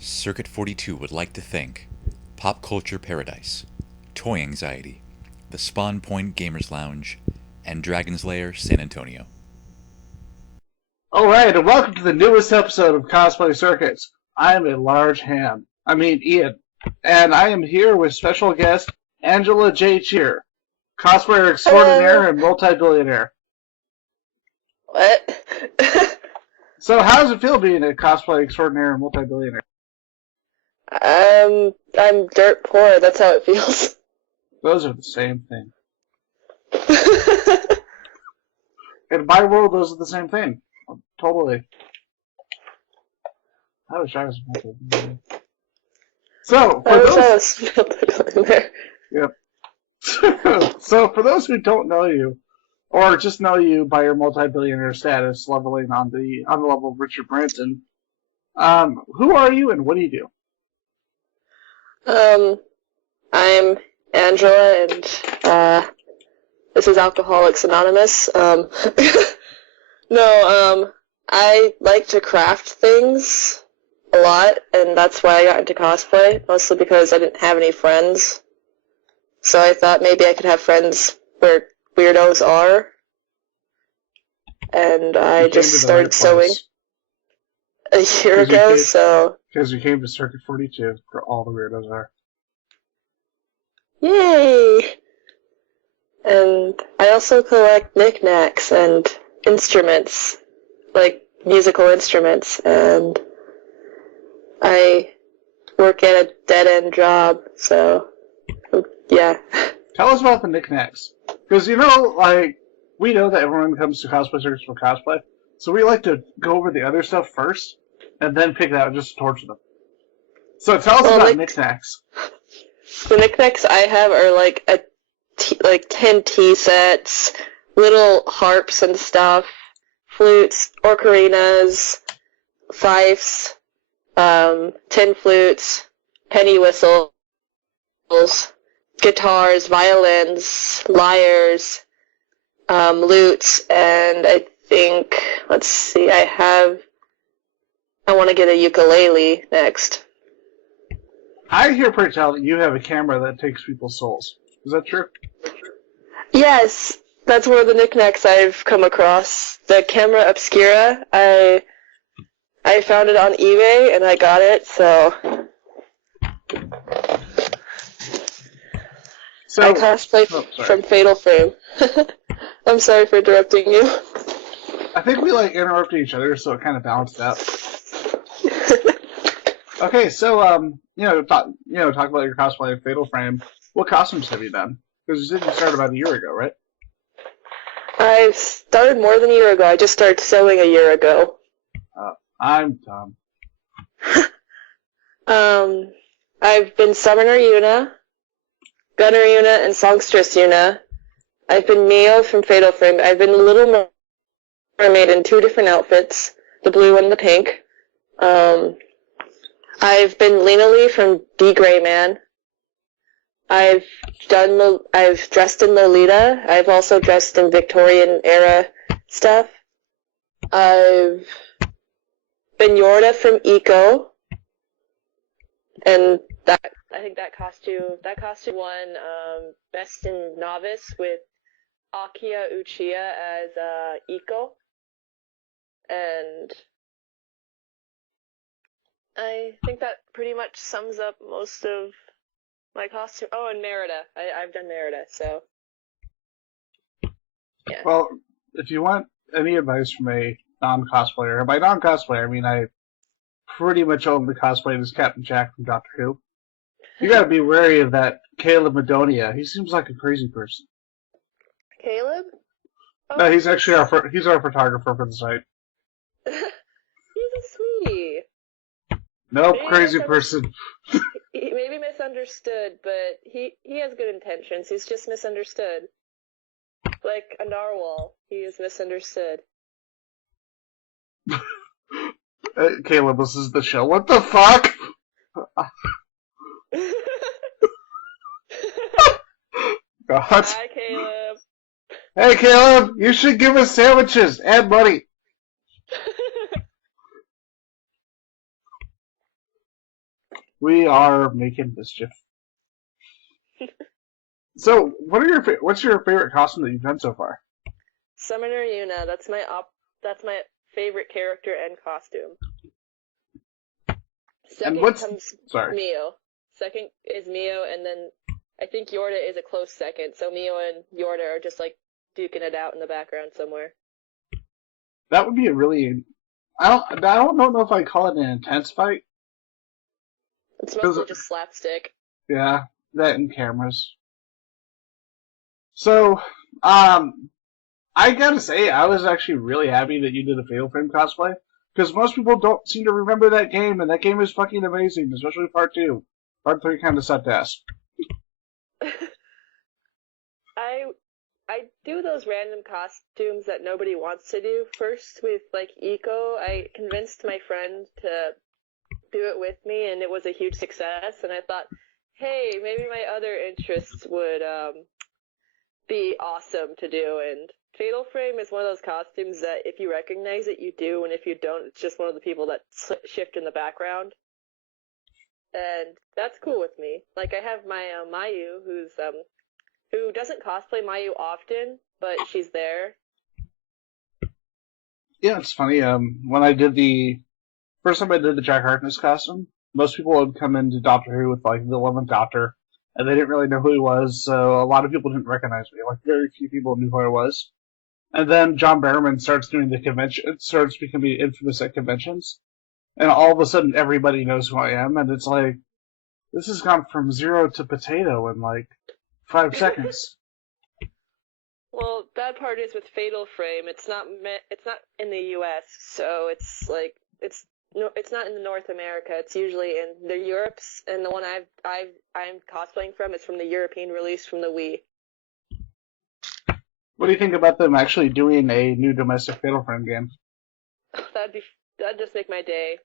Circuit 42 would like to thank Pop Culture Paradise, Toy Anxiety, the Spawn Point Gamers Lounge, and Dragon's Lair San Antonio. Alright, and welcome to the newest episode of Cosplay Circuits. I am a large ham. Ian. And I am here with special guest Angela J. Cheer, cosplayer Hello. extraordinaire and multi-billionaire. What? So how does it feel being a cosplay extraordinaire and multi-billionaire? I'm dirt poor. That's how it feels. Those are the same thing. In my world, those are the same thing. Totally. I wish I was a multi-billionaire. So, for I wish I those... was multi-billionaire. Yep. So, for those who don't know you, or just know you by your multi-billionaire status, leveling on the level of Richard Branson, who are you and what do you do? I'm Angela, and this is Alcoholics Anonymous. No, I like to craft things a lot, and that's why I got into cosplay, mostly because I didn't have any friends. So I thought maybe I could have friends where weirdos are. And I just started sewing a year ago, so... Because you came to Circuit 42, where all the weirdos are. Yay! And I also collect knickknacks and instruments, like musical instruments, and I work at a dead-end job, so, yeah. Tell us about the knickknacks. Because, we know that everyone comes to Cosplay Circuits for cosplay, so we like to go over the other stuff first, and then pick it out just to torture them. So tell us about knickknacks. The knickknacks I have are like 10 tea sets, little harps and stuff, flutes, ocarinas, fifes, tin flutes, penny whistles, guitars, violins, lyres, lutes, and I think, I want to get a ukulele next. I hear pretty tell that you have a camera that takes people's souls. Is that true? Yes, that's one of the knickknacks I've come across. The camera obscura, I found it on eBay and I got it, so I cosplay from Fatal Frame. I'm sorry for interrupting you. I think we interrupted each other, so it kind of balanced out. Okay, so talk about your cosplay of Fatal Frame. What costumes have you done? Because you said you started about a year ago, right? I started more than a year ago. I just started sewing a year ago. I'm dumb. I've been Summoner Yuna, Gunner Yuna, and Songstress Yuna. I've been Mio from Fatal Frame. I've been Little Mermaid in 2 different outfits, the blue and the pink. I've been Lena Lee from D. Gray Man. I've dressed in Lolita. I've also dressed in Victorian era stuff. I've been Yorda from Eco. And I think that costume won Best in Novice with Akia Uchiha as Eco. And I think that pretty much sums up most of my costume. Oh, and Merida. I've done Merida, so yeah. Well, if you want any advice from a non-cosplayer, and by non-cosplayer, I mean I pretty much only cosplayed as Captain Jack from Doctor Who. You gotta be wary of that Caleb Madonia. He seems like a crazy person. Caleb? Oh. No, he's actually our photographer for the site. He's a sweetie. Nope, crazy person. He may be misunderstood, but he has good intentions. He's just misunderstood. Like a narwhal, he is misunderstood. Caleb, this is the show. What the fuck? God. Hi, Caleb. Hey, Caleb, you should give us sandwiches and money. We are making mischief. So, what's your favorite costume that you've done so far? Summoner Yuna. That's my favorite character and costume. And Second comes sorry. Mio. Second is Mio, and then I think Yorda is a close second. So Mio and Yorda are just like duking it out in the background somewhere. That would be a really. I don't know if I call it an intense fight. It's mostly just slapstick. Yeah, that and cameras. So, I gotta say, I was actually really happy that you did a Fatal Frame cosplay, because most people don't seem to remember that game, and that game is fucking amazing, especially Part 2. Part 3 kind of sucked ass. I do those random costumes that nobody wants to do. First with like Eco, I convinced my friend to do it with me, and it was a huge success, and I thought, hey, maybe my other interests would be awesome to do, and Fatal Frame is one of those costumes that if you recognize it, you do, and if you don't, it's just one of the people that shift in the background. And that's cool with me. Like, I have my Mayu, who doesn't cosplay Mayu often, but she's there. Yeah, it's funny. When I did first time I did the Jack Harkness costume, most people would come into Doctor Who with like the 11th Doctor, and they didn't really know who he was, so a lot of people didn't recognize me. Like, very few people knew who I was. And then John Barrowman starts doing the convention, starts becoming infamous at conventions, and all of a sudden everybody knows who I am, and it's like, this has gone from 0 to potato in like 5 seconds. Well, bad part is with Fatal Frame, it's not in the U.S., so it's like it's not in North America. It's usually in the Europes, and the one I'm cosplaying from is from the European release from the Wii. What do you think about them actually doing a new domestic Fatal Frame game? That'd just make my day.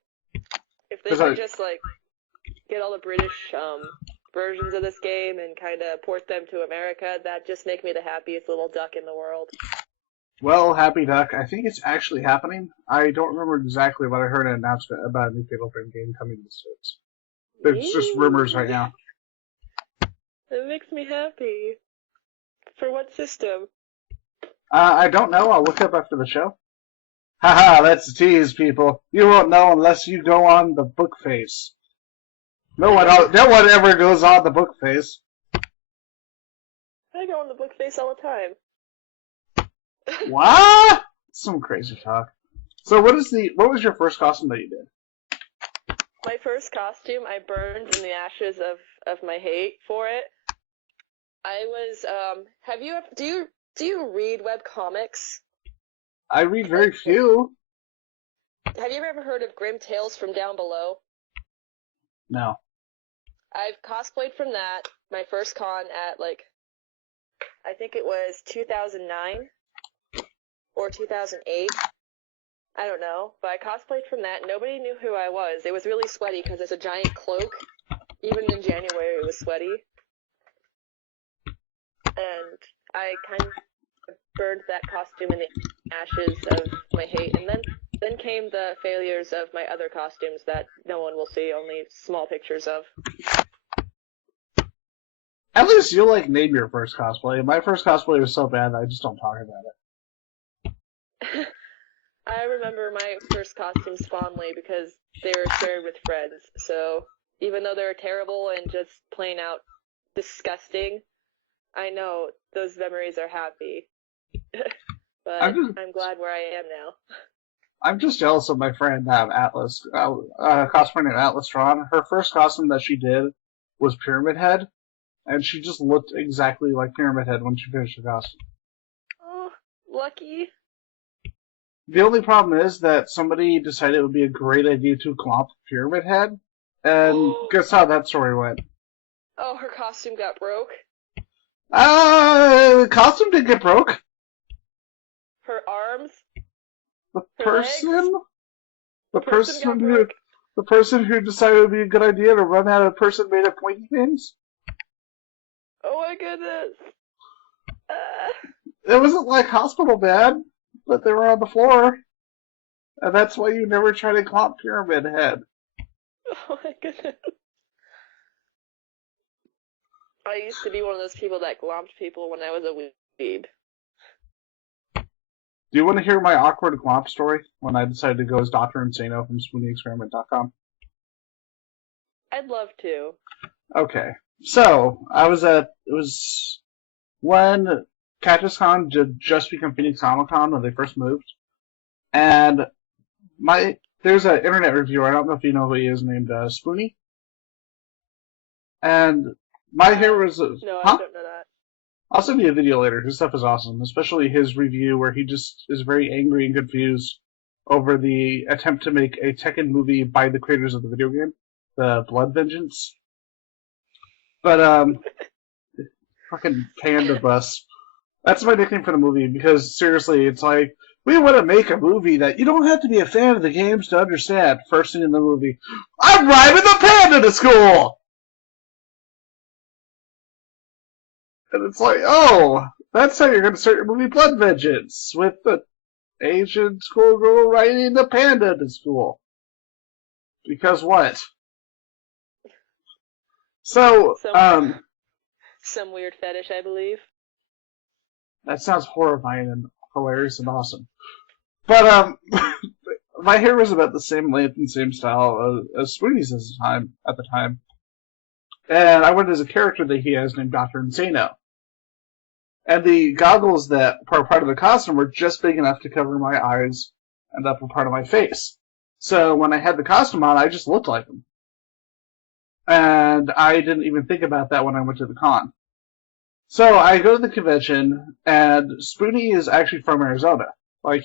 If they could just like get all the British versions of this game and kind of port them to America, that'd just make me the happiest little duck in the world. Well, Happy Duck, I think it's actually happening. I don't remember exactly, but I heard an announcement about a new Fatal Frame game coming to the States. It's just rumors right now. It makes me happy. For what system? I don't know. I'll look up after the show. Haha, that's a tease, people. You won't know unless you go on the book face. No one ever goes on the book face. I go on the book face all the time. What? Some crazy talk. So what was your first costume that you did? My first costume, I burned in the ashes of my hate for it. I was, do you read webcomics? I read very few. Have you ever heard of Grim Tales from Down Below? No. I've cosplayed from that, my first con at, like, I think it was 2009 or 2008. I don't know, but I cosplayed from that. Nobody knew who I was. It was really sweaty because it's a giant cloak. Even in January, it was sweaty. And I kind of burned that costume in the ashes of my hate. And then came the failures of my other costumes that no one will see, only small pictures of. At least you'll, like, name your first cosplay. My first cosplay was so bad that I just don't talk about it. I remember my first costumes fondly because they were shared with friends. So even though they were terrible and just plain out disgusting, I know those memories are happy. But I'm glad where I am now. I'm just jealous of my friend Atlas, cosplayer named Atlas Tron. Her first costume that she did was Pyramid Head, and she just looked exactly like Pyramid Head when she finished the costume. Oh, lucky. The only problem is that somebody decided it would be a great idea to clomp Pyramid Head, and guess how that story went? Oh, her costume got broke? The costume didn't get broke. Her arms? The person who decided it would be a good idea to run out of a person made of pointy things? Oh my goodness. It wasn't like hospital bad, but they were on the floor. And that's why you never try to clomp Pyramid Head. Oh my goodness. I used to be one of those people that glomped people when I was a weeb. Do you want to hear my awkward glomp story when I decided to go as Dr. Insano from SpoonyExperiment.com? I'd love to. Okay. So, it was when CactusCon did just become Phoenix Comic-Con when they first moved. And there's an internet reviewer, I don't know if you know who he is, named Spoony. And my hair was... No, I don't know that. I'll send you a video later. His stuff is awesome, especially his review where he just is very angry and confused over the attempt to make a Tekken movie by the creators of the video game, the Blood Vengeance. But, fucking Panda Bus. That's my nickname for the movie, because seriously, it's like, we want to make a movie that you don't have to be a fan of the games to understand. First thing in the movie, I'm riding the panda to school! And it's like, oh, that's how you're going to start your movie Blood Vengeance, with the Asian schoolgirl riding the panda to school. Because what? So, some weird fetish, I believe. That sounds horrifying and hilarious and awesome. But, my hair was about the same length and same style as Spoonie's at the time. And I went as a character that he has named Dr. Insano. And the goggles that were part of the costume were just big enough to cover my eyes and the upper part of my face. So when I had the costume on, I just looked like him. And I didn't even think about that when I went to the con. So I go to the convention, and Spoonie is actually from Arizona. Like,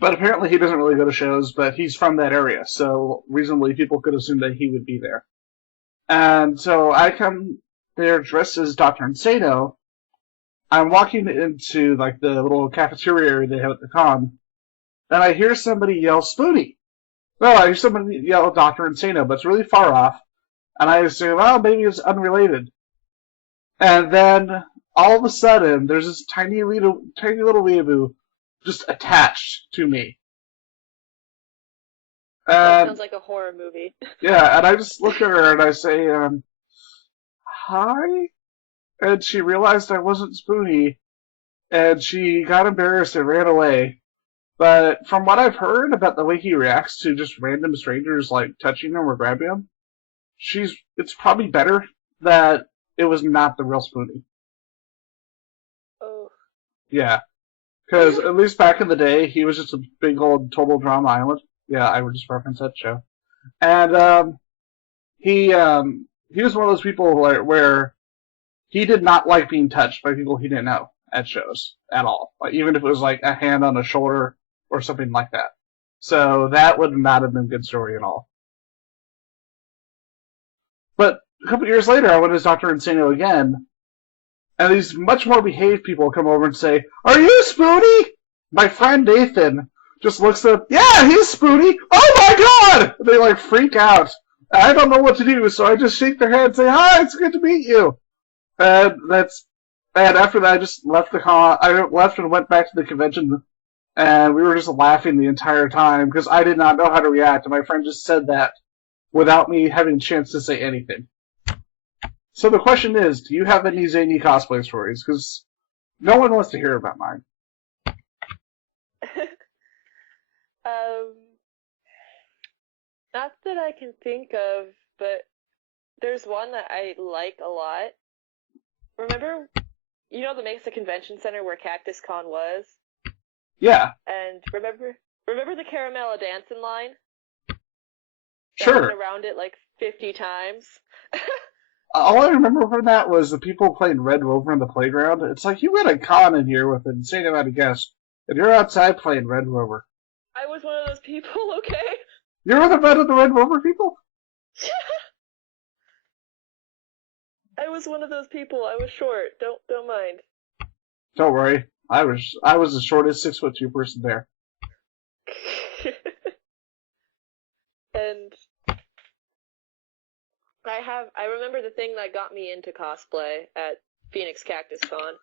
but apparently he doesn't really go to shows, but he's from that area, so reasonably people could assume that he would be there. And so I come there dressed as Dr. Insano. I'm walking into, like, the little cafeteria area they have at the con, and I hear somebody yell, Spoonie! No, I hear somebody yell Dr. Insano, but it's really far off, and I assume, oh, maybe it's unrelated. And then, all of a sudden, there's this tiny little weeaboo just attached to me. That sounds like a horror movie. Yeah, and I just look at her and I say, hi? And she realized I wasn't Spoonie, and she got embarrassed and ran away. But from what I've heard about the way he reacts to just random strangers, like, touching him or grabbing him, it's probably better that it was not the real Spoonie. Oh. Yeah. Because at least back in the day, he was just a big old Total Drama Island. Yeah, I would just reference that show. And he was one of those people where he did not like being touched by people he didn't know at shows at all. Like, even if it was like a hand on a shoulder or something like that. So that would not have been a good story at all. But a couple years later, I went as Dr. Insano again, and these much more behaved people come over and say, "Are you Spoonie?" My friend Nathan just looks up, "Yeah, he's Spoonie! Oh my god!" They like freak out. I don't know what to do, so I just shake their hand and say, "Hi, it's good to meet you." And after that, I just left the con. I left and went back to the convention, and we were just laughing the entire time because I did not know how to react, and my friend just said that without me having a chance to say anything. So the question is, do you have any zany cosplay stories? Because no one wants to hear about mine. Not that I can think of, but there's one that I like a lot. Remember, the Mesa Convention Center where Cactus Con was? Yeah. And remember the Caramella dancing line? Sure. I went around it like 50 times. All I remember from that was the people playing Red Rover in the playground. It's like, you got a con in here with an insane amount of guests, and you're outside playing Red Rover. I was one of those people, okay? You were the bed of the Red Rover people? I was one of those people. I was short. Don't mind. Don't worry. I was the shortest 6'2" person there. And I remember the thing that got me into cosplay at Phoenix Cactus Con.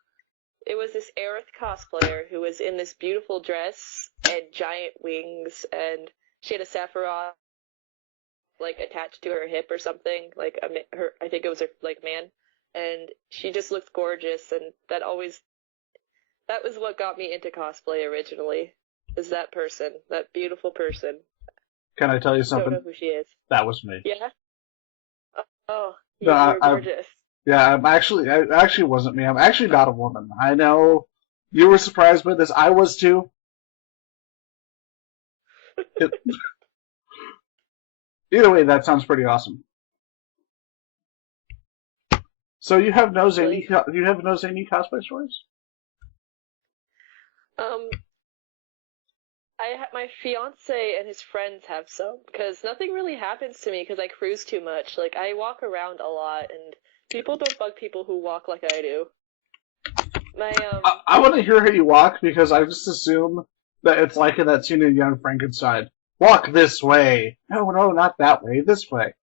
It was this Aerith cosplayer who was in this beautiful dress and giant wings, and she had a Sephiroth like attached to her hip or something, like I think it was her like man, and she just looked gorgeous, and that was what got me into cosplay originally. Is that person, that beautiful person? Can I tell you Don't know something? who she is. That was me. Yeah. Oh, No, you're gorgeous. Yeah, it actually wasn't me. I'm actually not a woman. I know you were surprised by this. I was too. Either way, that sounds pretty awesome. So you have no zany cosplay stories? My fiance and his friends have some, because nothing really happens to me because I cruise too much. Like, I walk around a lot, and people don't bug people who walk like I do. I want to hear how you walk, because I just assume that it's like in that scene in Young Frankenstein. Walk this way. No, not that way. This way.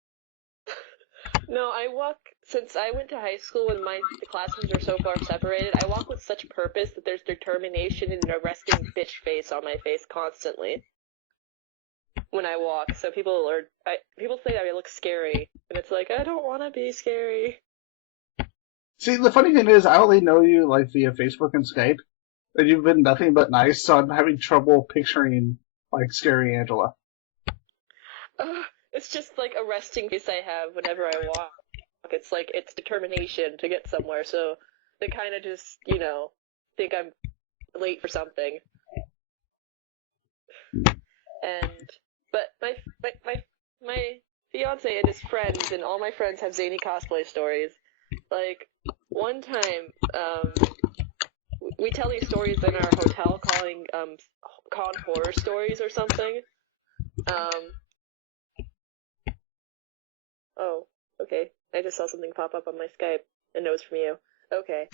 No, I walk, since I went to high school and the classrooms are so far separated, I walk with such purpose that there's determination and a resting bitch face on my face constantly when I walk. So people say that I look scary, and it's like, I don't want to be scary. See, the funny thing is, I only know you like via Facebook and Skype, and you've been nothing but nice, so I'm having trouble picturing like scary Angela. It's just like a resting face I have whenever I walk. It's like, it's determination to get somewhere, so they kind of just, think I'm late for something. But my fiance and his friends and all my friends have zany cosplay stories. Like, one time, we tell these stories in our hotel calling, con horror stories or something. Oh, okay. I just saw something pop up on my Skype. A note's from you. Okay.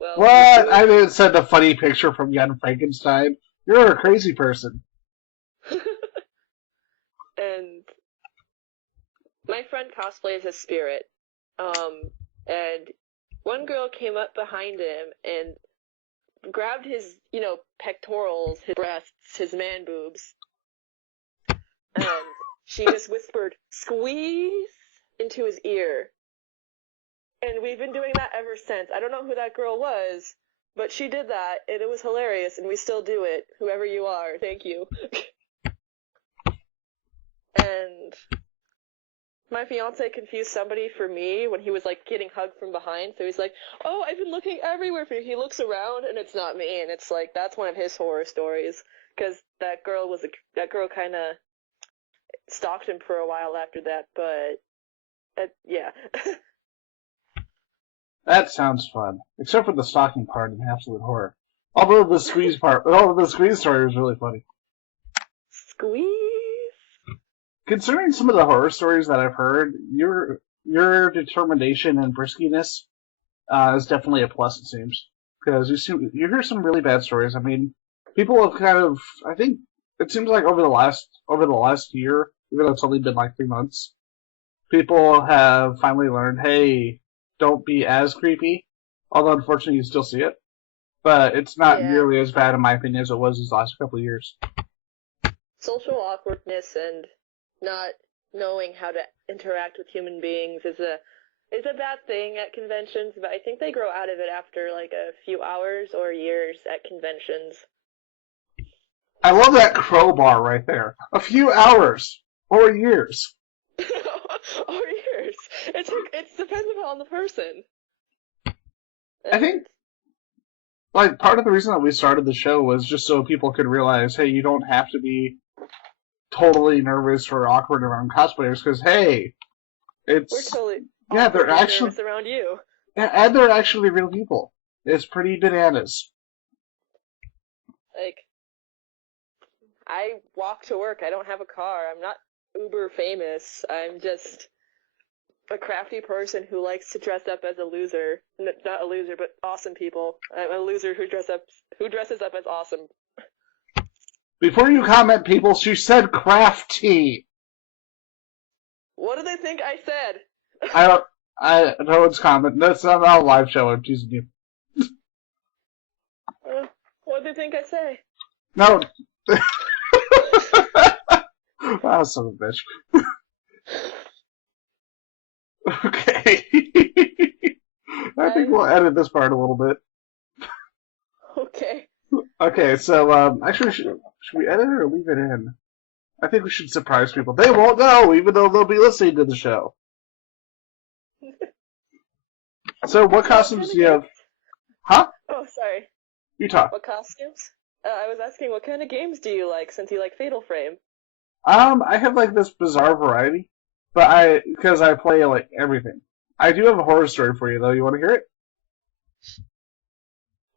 Well. What? I didn't send a funny picture from Young Frankenstein. You're a crazy person. And my friend cosplays as Spirit. And one girl came up behind him and grabbed his, pectorals, his breasts, his man boobs. And she just whispered, "Squeeze," into his ear. And we've been doing that ever since. I don't know who that girl was, but she did that, and it was hilarious, and we still do it. Whoever you are, thank you. And my fiance confused somebody for me when he was, like, getting hugged from behind, so he's like, "Oh, I've been looking everywhere for you." He looks around, and it's not me, and it's like, that's one of his horror stories, because that girl kind of stalked him for a while after that, but yeah. That sounds fun, except for the stalking part and absolute horror. Although the squeeze story was really funny. Squeeze. Considering some of the horror stories that I've heard, your determination and briskiness is definitely a plus. It seems, because you hear some really bad stories. I mean, people have kind of, I think it seems like over the last year, even though it's only been like 3 months, people have finally learned, hey, don't be as creepy. Although unfortunately you still see it, but it's not nearly as bad in my opinion as it was these last couple of years. Social awkwardness and not knowing how to interact with human beings is a bad thing at conventions, but I think they grow out of it after like a few hours or years at conventions. I love that crowbar right there. A few hours or years. Or years. It depends on the person. I think, like, part of the reason that we started the show was just so people could realize, hey, you don't have to be totally nervous or awkward around cosplayers, because, hey, we're totally they're actually nervous around you. Yeah, and they're actually real people. It's pretty bananas. Like, I walk to work. I don't have a car. I'm not uber famous. I'm just a crafty person who likes to dress up as a loser. Not a loser, but awesome people. I'm a loser who dresses up as awesome. Before you comment, people, she said crafty. What do they think I said? I know it's comment. That's not a live show. I'm teasing you. What do they think I say? No. Ah, son of a bitch. Okay. I think we'll edit this part a little bit. Okay. Okay, so actually, should we edit it or leave it in? I think we should surprise people. They won't know, even though they'll be listening to the show. So, what costumes do you have? Huh? Oh, sorry. You talk. What costumes? I was asking, what kind of games do you like, since you like Fatal Frame? I have like this bizarre variety, but because I play like everything. I do have a horror story for you though. You want to hear it?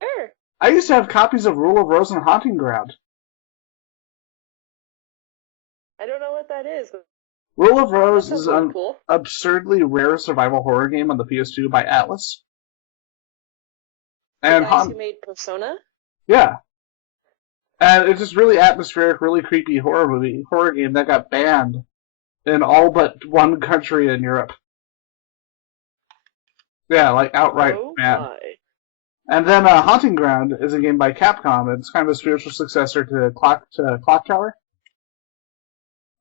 Sure. I used to have copies of Rule of Rose and Haunting Ground. I don't know what that is, but Rule of that Rose sounds is really an cool. absurdly rare survival horror game on the PS2 by Atlas. The And guys who made Persona? yeah. And it's this really atmospheric, really creepy horror game that got banned in all but one country in Europe. Yeah, like outright banned. My. And then Haunting Ground is a game by Capcom. It's kind of a spiritual successor to Clock Tower.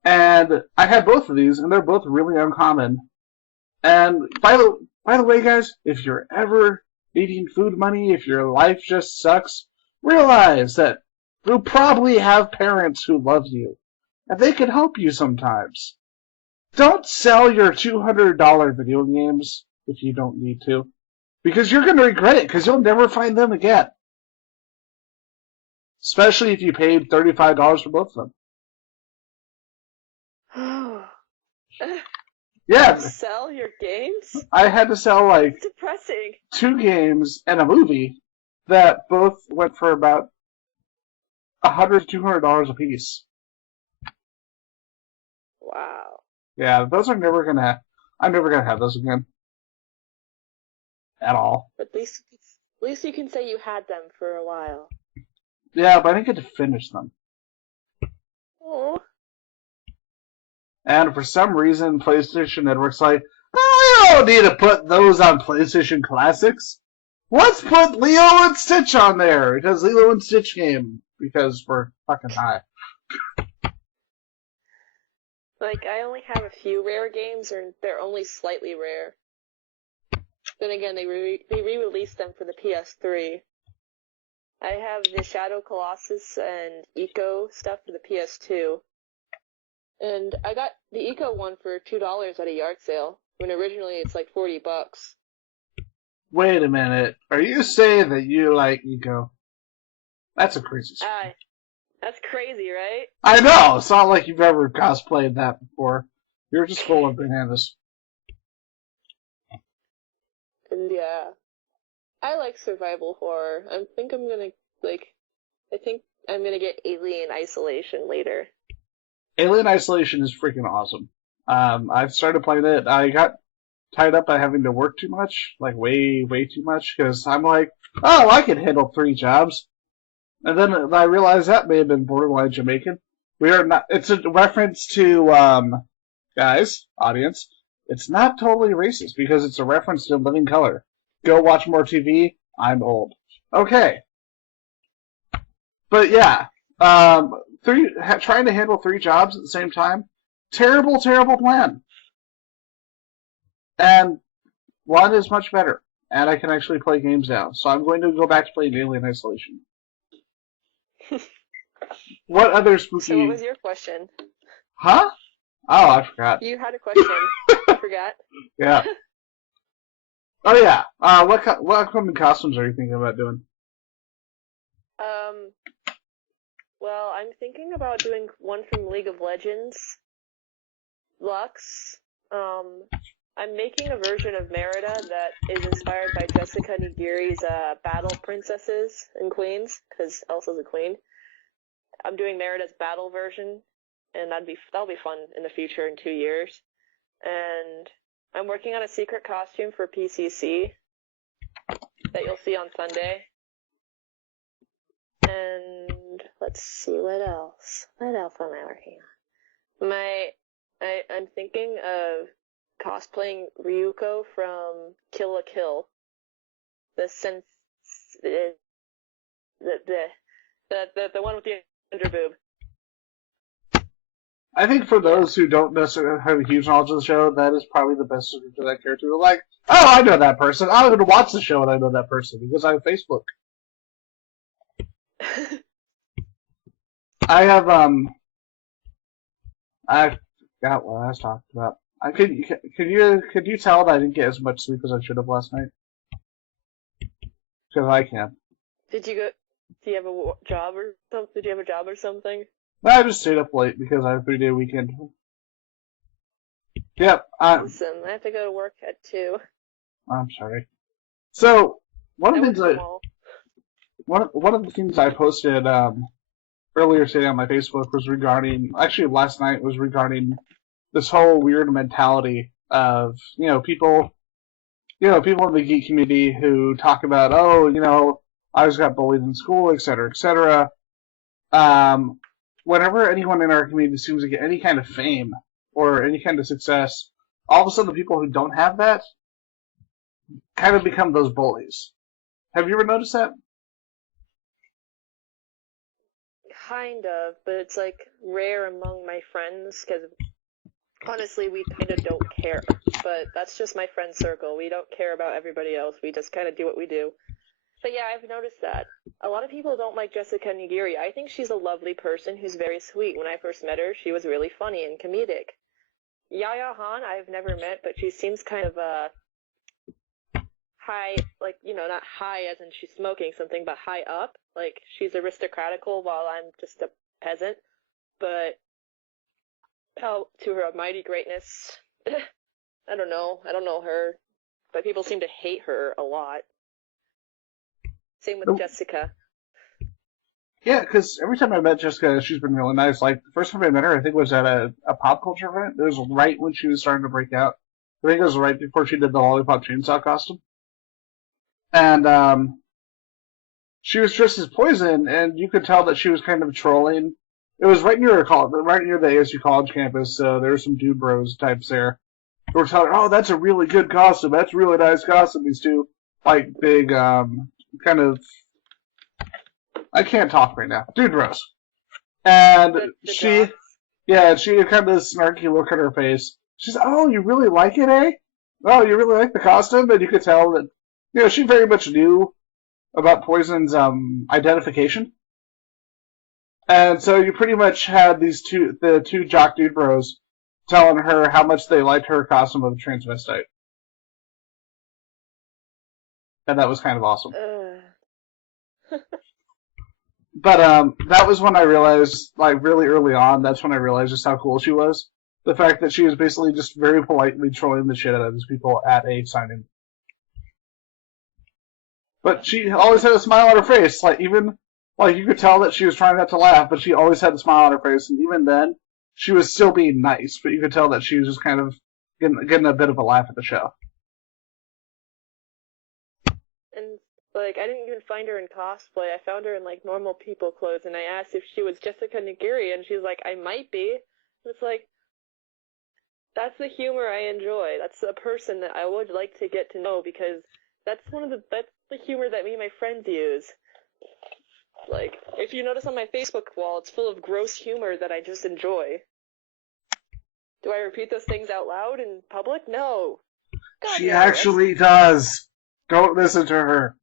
And I had both of these, and they're both really uncommon. And by the way, guys, if you're ever needing food money, if your life just sucks, realize that you probably have parents who love you, and they can help you sometimes. Don't sell your $200 video games if you don't need to, because you're going to regret it, because you'll never find them again. Especially if you paid $35 for both of them. Yeah. Sell your games? I had to sell like It's depressing. 2 games and a movie that both went for about $100 to $200 a piece. Wow. Yeah, those are never gonna. I'm never gonna have those again. At all. At least you can say you had them for a while. Yeah, but I didn't get to finish them. Oh. And for some reason, PlayStation Network's like, oh, you don't need to put those on PlayStation Classics. Let's put Lilo and Stitch on there, because Lilo and Stitch game, because we're fucking high. Like, I only have a few rare games, or they're only slightly rare. Then again, they re-released them for the PS3. I have the Shadow Colossus and Eco stuff for the PS2. And I got the Eco one for $2 at a yard sale, when originally it's like $40. Wait a minute. Are you saying that you like Eco? That's a crazy story. That's crazy, right? I know! It's not like you've ever cosplayed that before. You're just full of bananas. And yeah. I like survival horror. I think I'm gonna get Alien Isolation later. Alien Isolation is freaking awesome. I've started playing it. I got tied up by having to work too much, like way too much, because I'm like, oh, I can handle 3 jobs. And then I realized that may have been borderline Jamaican. We are not. It's a reference to guys, audience. It's not totally racist because it's a reference to Living Color. Go watch more TV. I'm old. Okay. But yeah, trying to handle 3 jobs at the same time, terrible plan. And one is much better, and I can actually play games now. So I'm going to go back to playing Alien Isolation. What other spooky? So what was your question? Huh? Oh, I forgot. You had a question. I forgot. Yeah. Oh yeah. What upcoming costumes are you thinking about doing? Well, I'm thinking about doing one from League of Legends. Lux. I'm making a version of Merida that is inspired by Jessica Nigiri's Battle Princesses and Queens, because Elsa's a queen. I'm doing Merida's battle version, and that'll be fun in the future in 2 years. And I'm working on a secret costume for PCC that you'll see on Sunday. And let's see, what else? What else am I working on? I'm thinking of cosplaying Ryuko from Kill la Kill. The one with the underboob. I think for those who don't necessarily have a huge knowledge of the show, that is probably the best description of that character. Like, oh, I know that person. I'm going to watch the show and I know that person because I have Facebook. I have, I forgot what I was talking about. Could you tell that I didn't get as much sleep as I should have last night? Because I can. Do you have a job or something? Did you have a job or something? I just stayed up late because I have a 3-day weekend. Yep. Awesome. I have to go to work at 2. I'm sorry. So one of the things I posted earlier today on my Facebook was regarding, actually last night was regarding this whole weird mentality of people in the geek community who talk about, I just got bullied in school, etc., etc. Whenever anyone in our community seems to get any kind of fame or any kind of success, all of a sudden the people who don't have that kind of become those bullies. Have you ever noticed that? Kind of, but it's like rare among my friends because honestly we kind of don't care. But that's just my friend circle. We don't care about everybody else. We just kind of do what we do. But yeah, I've noticed that. A lot of people don't like Jessica Nigiri. I think she's a lovely person who's very sweet. When I first met her, she was really funny and comedic. Yaya Han, I've never met, but she seems kind of high, like, not high as in she's smoking something, but high up. Like, she's aristocratical while I'm just a peasant. But to her mighty greatness, I don't know. I don't know her. But people seem to hate her a lot. Same with Jessica. Yeah, because every time I met Jessica, she's been really nice. Like, the first time I met her, I think was at a pop culture event. It was right when she was starting to break out. I think it was right before she did the Lollipop Chainsaw costume. And, she was dressed as Poison, and you could tell that she was kind of trolling. It was right near the ASU college campus, so there were some dude bros types there. Who were telling her, oh, that's a really good costume, that's a really nice costume. These two, like, big, kind of, I can't talk right now. Dude bros. And she had kind of this snarky look on her face. She said, oh, you really like it, eh? Oh, you really like the costume? And you could tell that, she very much knew about Poison's, identification. And so you pretty much had the two jock dude bros telling her how much they liked her costume of a transvestite. And that was kind of awesome. But that was when I realized, like, really early on, that's when I realized just how cool she was. The fact that she was basically just very politely trolling the shit out of these people at a signing. But she always had a smile on her face. Like, you could tell that she was trying not to laugh, but she always had a smile on her face. And even then, she was still being nice, but you could tell that she was just kind of getting a bit of a laugh at the show. And, like, I didn't even find her in cosplay. I found her in, like, normal people clothes, and I asked if she was Jessica Nigiri, and she's like, I might be. And it's like, that's the humor I enjoy. That's a person that I would like to get to know, because that's the humor that me and my friends use. Like, if you notice on my Facebook wall, it's full of gross humor that I just enjoy. Do I repeat those things out loud in public? No. God, she actually does. Don't listen to her.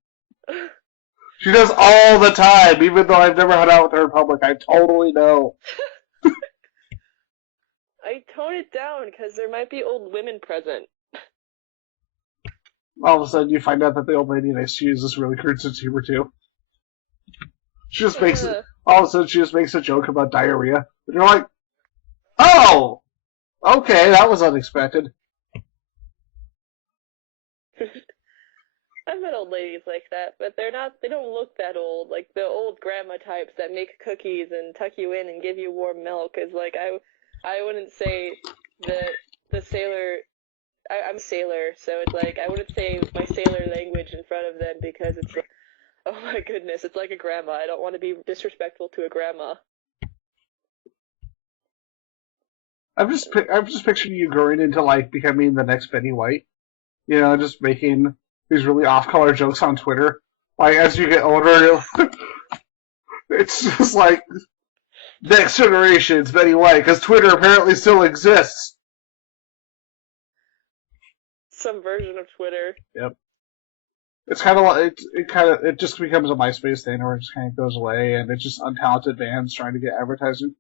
She does all the time, even though I've never hung out with her in public. I totally know. I tone it down because there might be old women present. All of a sudden, you find out that the old lady next to you is this really crude sense of humor too. All of a sudden, she just makes a joke about diarrhea, and you're like, "Oh, okay, that was unexpected." I've met old ladies like that, but they don't look that old. Like, the old grandma types that make cookies and tuck you in and give you warm milk is like, I wouldn't say the sailor, I'm a sailor, so it's like, I wouldn't say my sailor language in front of them because it's like, oh my goodness, it's like a grandma. I don't want to be disrespectful to a grandma. I'm just picturing you growing into, like, becoming the next Betty White. You know, just making these really off-color jokes on Twitter. Like, as you get older, it's just like, Next generation, it's Betty White, because Twitter apparently still exists. Some version of Twitter. Yep. It's kind of like it just becomes a MySpace thing, where it just kind of goes away, and it's just untalented bands trying to get advertising.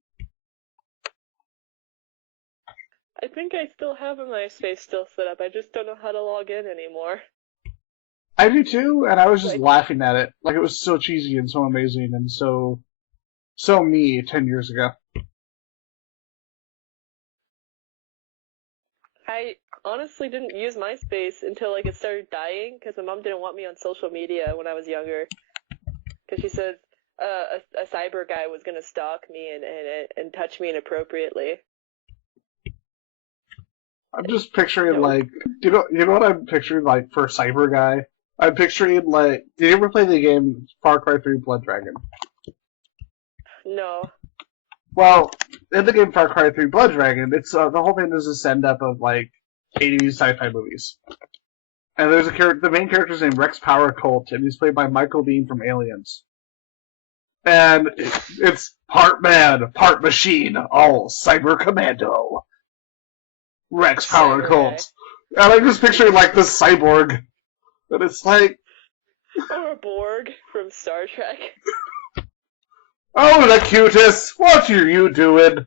I think I still have a MySpace still set up. I just don't know how to log in anymore. I do too, and I was just laughing at it. Like, it was so cheesy and so amazing and so me 10 years ago. I honestly didn't use MySpace until like it started dying because my mom didn't want me on social media when I was younger. Because she said a cyber guy was gonna stalk me and touch me inappropriately. I'm just picturing like, you know what I'm picturing like for cyber guy? I'm picturing like, did you ever play the game Far Cry 3 Blood Dragon? No. Well, in the game Far Cry 3 Blood Dragon, it's the whole thing is a send up of like 80s sci-fi movies. And there's a character, the main character's named Rex Power Colt, and he's played by Michael Biehn from Aliens. And it's part man, part machine, all cyber commando. Rex Power Colt. And I'm just picturing like this cyborg. And it's like, or a Borg from Star Trek. oh, Locutus, what are you doing?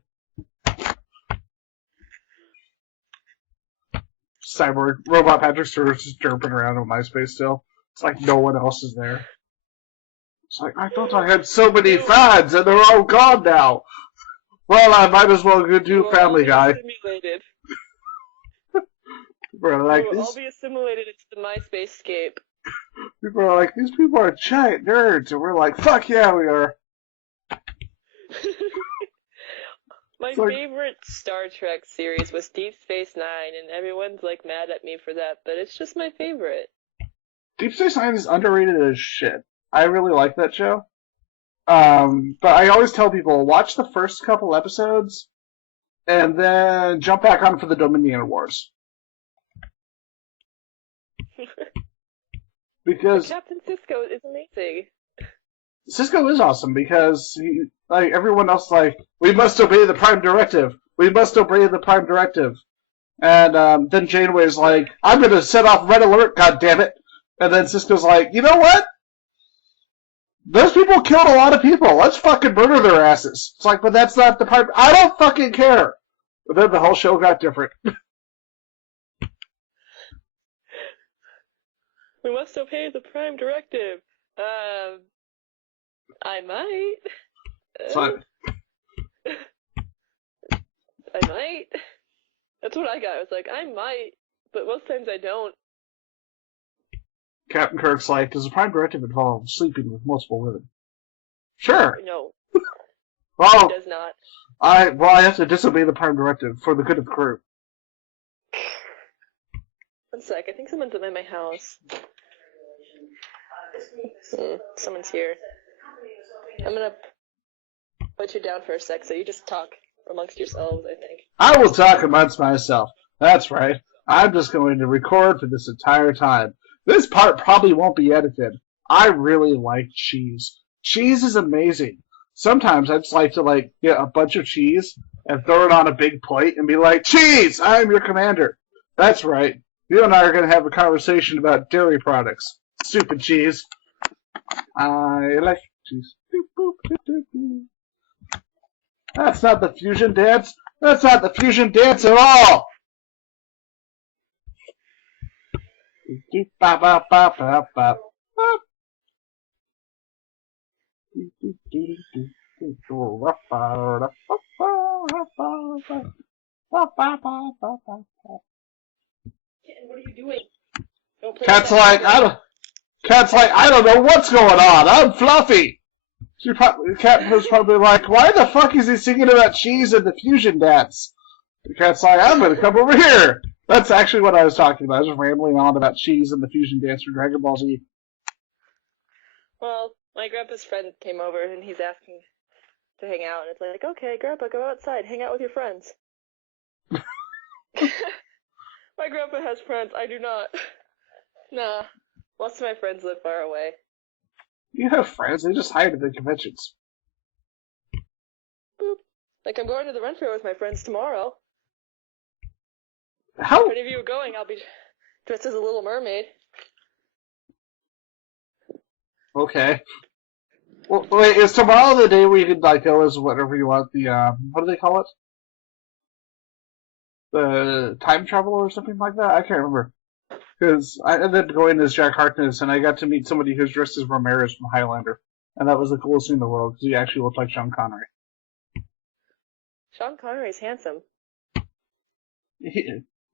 Cyborg, Robot Patrick Stewart's just jumping around on MySpace still. It's like no one else is there. It's like, I thought I had so many fans and they're all gone now. Well, I might as well go do Family Guy. Assimilated. People are like, We'll all be assimilated into the MySpace scape. People are like, these people are giant nerds, and we're like, fuck yeah, we are. My favorite Star Trek series was Deep Space Nine, and everyone's like mad at me for that, but it's just my favorite. Deep Space Nine is underrated as shit. I really like that show. But I always tell people, watch the first couple episodes, and then jump back on for the Dominion Wars. Because Captain Sisko is amazing. Sisko is awesome because he, like everyone else, like, we must obey the Prime Directive. We must obey the Prime Directive. And then Janeway's like, I'm gonna set off Red Alert, goddammit. And then Sisko's like, you know what? Those people killed a lot of people. Let's fucking murder their asses. It's like, but that's not the Prime. I don't fucking care. But then the whole show got different. We must obey the Prime Directive. I might. I might. That's what I got. I was like, I might, but most times I don't. Captain Kirk's like, does the Prime Directive involve sleeping with multiple women? Sure. No. Well, It does not. I have to disobey the Prime Directive for the good of the crew. One sec, I think someone's at my house. Someone's here. I'm gonna put you down for a sec, so you just talk amongst yourselves, I think. I will talk amongst myself. That's right. I'm just going to record for this entire time. This part probably won't be edited. I really like cheese. Cheese is amazing. Sometimes I just like to get a bunch of cheese and throw it on a big plate and be like, cheese! I'm your commander. That's right. You and I are going to have a conversation about dairy products. Stupid cheese. I like cheese. That's not the fusion dance. That's not the fusion dance at all. What are you doing? Cat's like, I don't know what's going on. I'm Fluffy. Cat was probably like, why the fuck is he singing about cheese in the fusion dance? The cat's like, I'm going to come over here. That's actually what I was talking about. I was just rambling on about cheese and the fusion dance from Dragon Ball Z. Well, my grandpa's friend came over and he's asking to hang out, and it's like, okay, Grandpa, go outside, hang out with your friends. My grandpa has friends, I do not. Nah, most of my friends live far away. You have friends, they just hide at the conventions. boop. Like, I'm going to the run fair with my friends tomorrow. How? If any of you are going, I'll be dressed as a Little Mermaid. Okay. Well, wait, is tomorrow the day where you can like go as whatever you want? The what do they call it? The time travel or something like that? I can't remember. Because I ended up going as Jack Harkness, and I got to meet somebody who's dressed as Ramirez from Highlander, and that was the coolest thing in the world because he actually looked like Sean Connery. Sean Connery's handsome.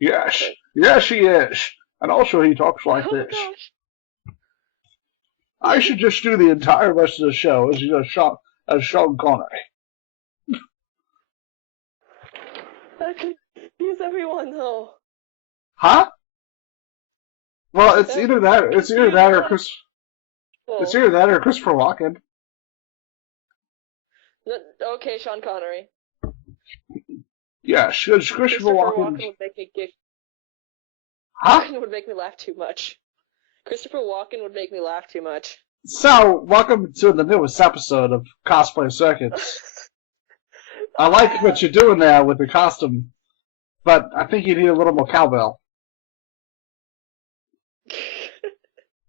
Yes, yes, he is, and also he talks like Oh this. gosh. I should just do the entire rest of the show as Sean Connery. That confuse everyone though. Huh? Well, it's either that or Christopher Walken. Okay, Sean Connery. Yes, Christopher Walken. Would make me gig. Huh? Would make me laugh too much. Christopher Walken would make me laugh too much. So, welcome to the newest episode of Cosplay Circuits. I like what you're doing there with the costume, but I think you need a little more cowbell.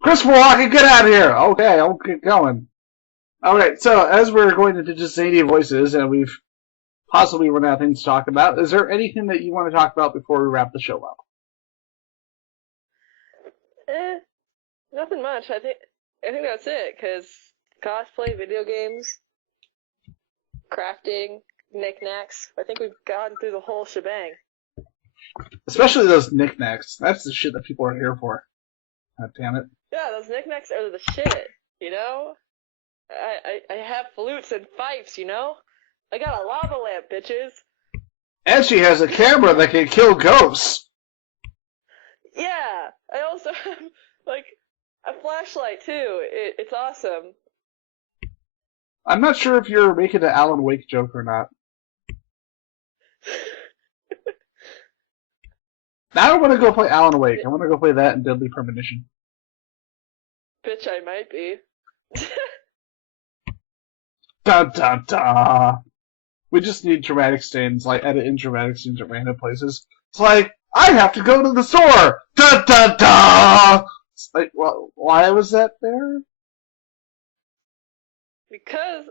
Christopher Walken, get out of here! Okay, I'll get going. Alright, so as we're going into just zany voices, and we've possibly run out of things to talk about, is there anything that you want to talk about before we wrap the show up? Nothing much. I think that's it, because cosplay, video games, crafting, knickknacks. I think we've gone through the whole shebang. Especially those knickknacks. That's the shit that people are here for. God damn it. Yeah, those knickknacks are the shit, you know? I have flutes and fifes, you know? I got a lava lamp, bitches. And she has a camera that can kill ghosts. Yeah, I also have, like, a flashlight, too. It's awesome. I'm not sure if you're making an Alan Wake joke or not. Now I want to go play Alan Wake. I want to go play that in Deadly Premonition. Bitch, I might be. Dun dun dun. We just need dramatic scenes, like edit in dramatic scenes at random places. It's like, I have to go to the store! Dun dun dun! It's like, well, why was that there? Because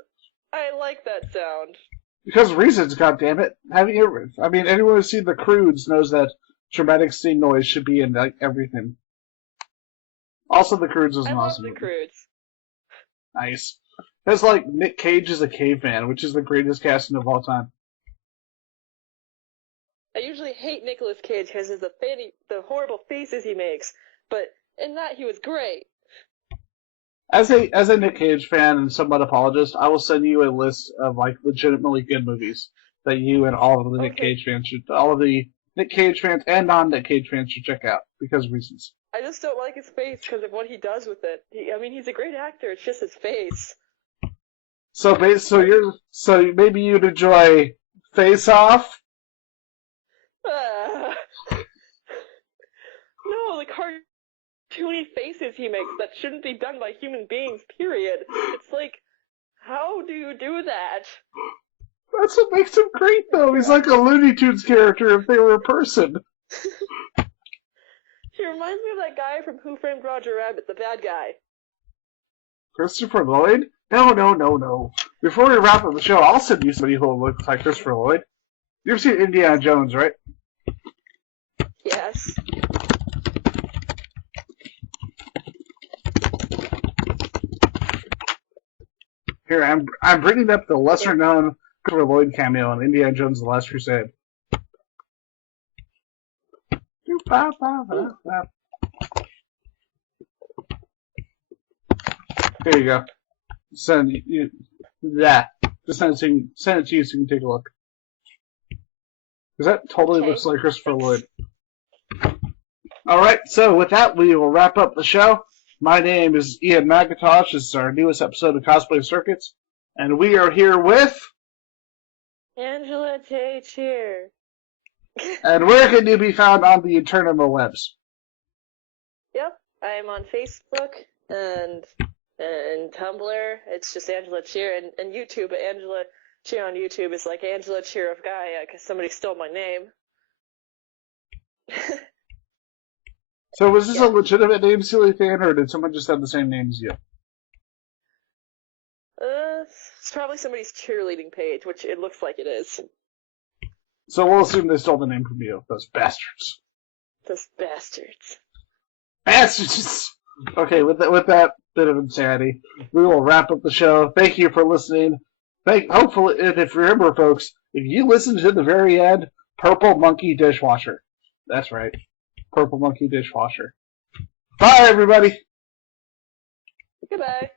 I like that sound. Because reasons, goddammit. Anyone who's seen The Croods knows that dramatic scene noise should be in like everything. Also, The Croods is an awesome movie. I love The Croods. Nice. It's like Nick Cage is a caveman, which is the greatest casting of all time. I usually hate Nicolas Cage because of the horrible faces he makes, but in that he was great. As a Nick Cage fan and somewhat apologist, I will send you a list of like legitimately good movies that you and all of the Nick Cage fans and non-Nick Cage fans should check out because of reasons. I just don't like his face because of what he does with it. He's a great actor. It's just his face. So maybe you'd enjoy Face Off. No, the cartoony faces he makes that shouldn't be done by human beings, period. It's like, how do you do that? That's what makes him great, though. He's like a Looney Tunes character if they were a person. He reminds me of that guy from Who Framed Roger Rabbit, the bad guy. Christopher Lloyd? No. Before we wrap up the show, I'll send you somebody who looks like Christopher Lloyd. You've seen Indiana Jones, right? Yes. Here, I'm bringing up the lesser-known Christopher Lloyd cameo in Indiana Jones: The Last Crusade. Here you go. Send you that. Just send it to you so you can take a look. Because that totally looks like Christopher Lloyd. Alright, so with that, we will wrap up the show. My name is Ian McIntosh. This is our newest episode of Cosplay Circuits. And we are here with... Angela Tate here. And where can you be found on the internal webs? Yep, I am on Facebook and Tumblr. It's just Angela Cheer, and YouTube at Angela She on YouTube is like Angela Cheer of Gaia because somebody stole my name. So was this Yeah. a legitimate name, Silly Fan, or did someone just have the same name as you? It's probably somebody's cheerleading page, which it looks like it is. So we'll assume they stole the name from you, those bastards. Those bastards. Bastards! Okay, with that bit of insanity, we will wrap up the show. Thank you for listening. Hopefully, and if you remember, folks, if you listen to the very end, Purple Monkey Dishwasher. That's right. Purple Monkey Dishwasher. Bye, everybody! Goodbye.